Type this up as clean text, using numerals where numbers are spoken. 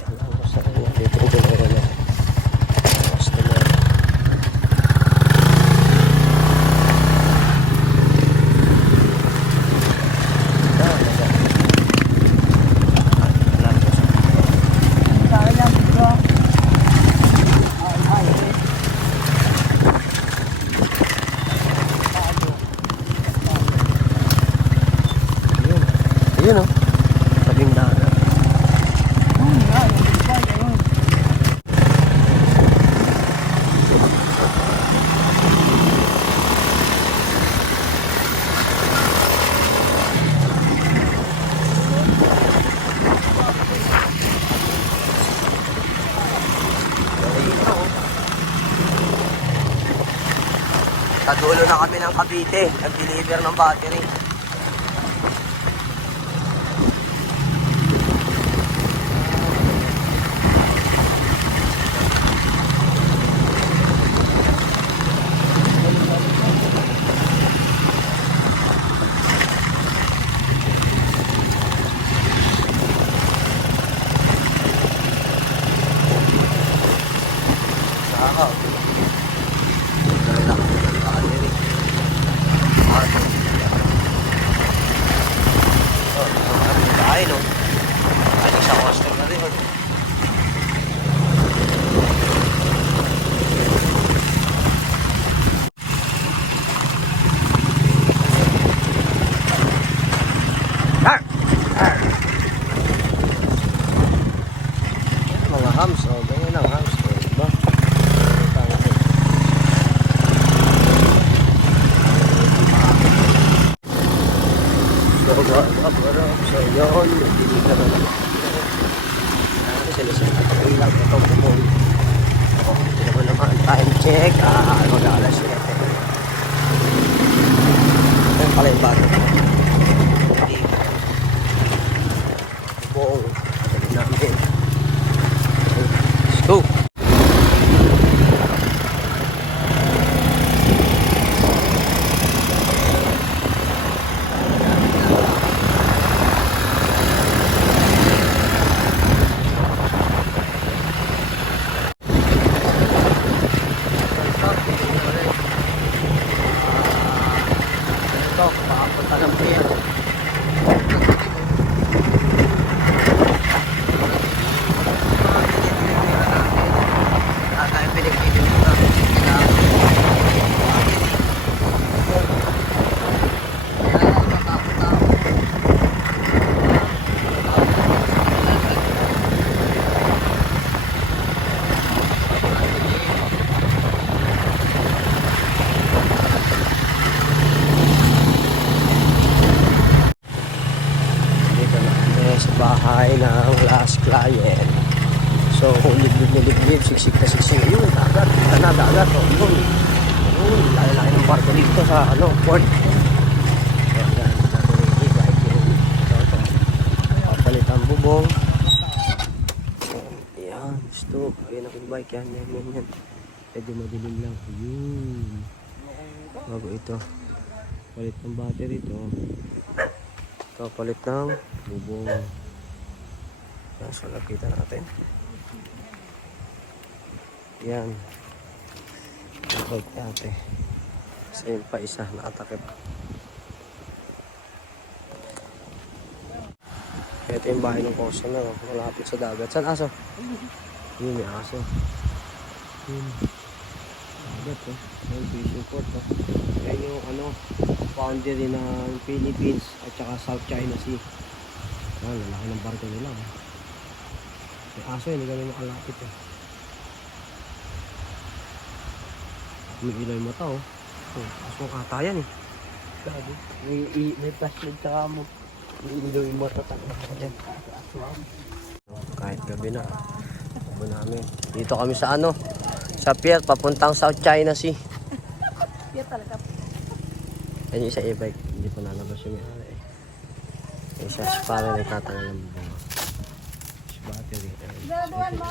alam ko sa kanya. Titingin ko na. Customer. Yun o, tabing dagat. Sa dulo na kami ng Cavite, nag-deliver ng battery. Mga hams, o ganyan ang hams, diba? So yun, deliver na lang. Sila kapag lang ito bumong. Hindi naman time check. Mag-alas 7. Ito pala yung bago. Bumong. Sabi namin. Let's go! Papunta ng pier. Tayo pinipili dito. Bahay ng last client. So, ligid, siksik na siksik. Yun, dagat. Kita na, dagat. O, yun. Yun, laki-laki ng barko dito sa, port. Papalit ang bubong. Ayan, stop. Ayan ako bike. Yan. Pwede madilim lang. Yun. Bago ito. Palit ng battery ito. Ito, palit ng bubong. So, nakita natin. Yan. Ang bike natin. Same pa isa, nakatakip. Ito yung bahay ng customer. Malapit sa dagat. Saan aso? Yun, may aso. Yun. Dagat, yung fishing port. Yan yung boundary ng Philippines at saka South China Sea. Lalaki ng barko nila. May aso hindi ganun makalapit eh. May ilaw yung mata aso ang katayan eh. Gabi. May flashlight sa mo. May ilaw yung mata kahit gabi na. Tabo namin. Dito kami sa sa pier papuntang South China Sea. Pier talaga. Yan yung isa e-bike. Hindi pa nalabas yung may isa para nagtatagal ng battery. Graduan mo?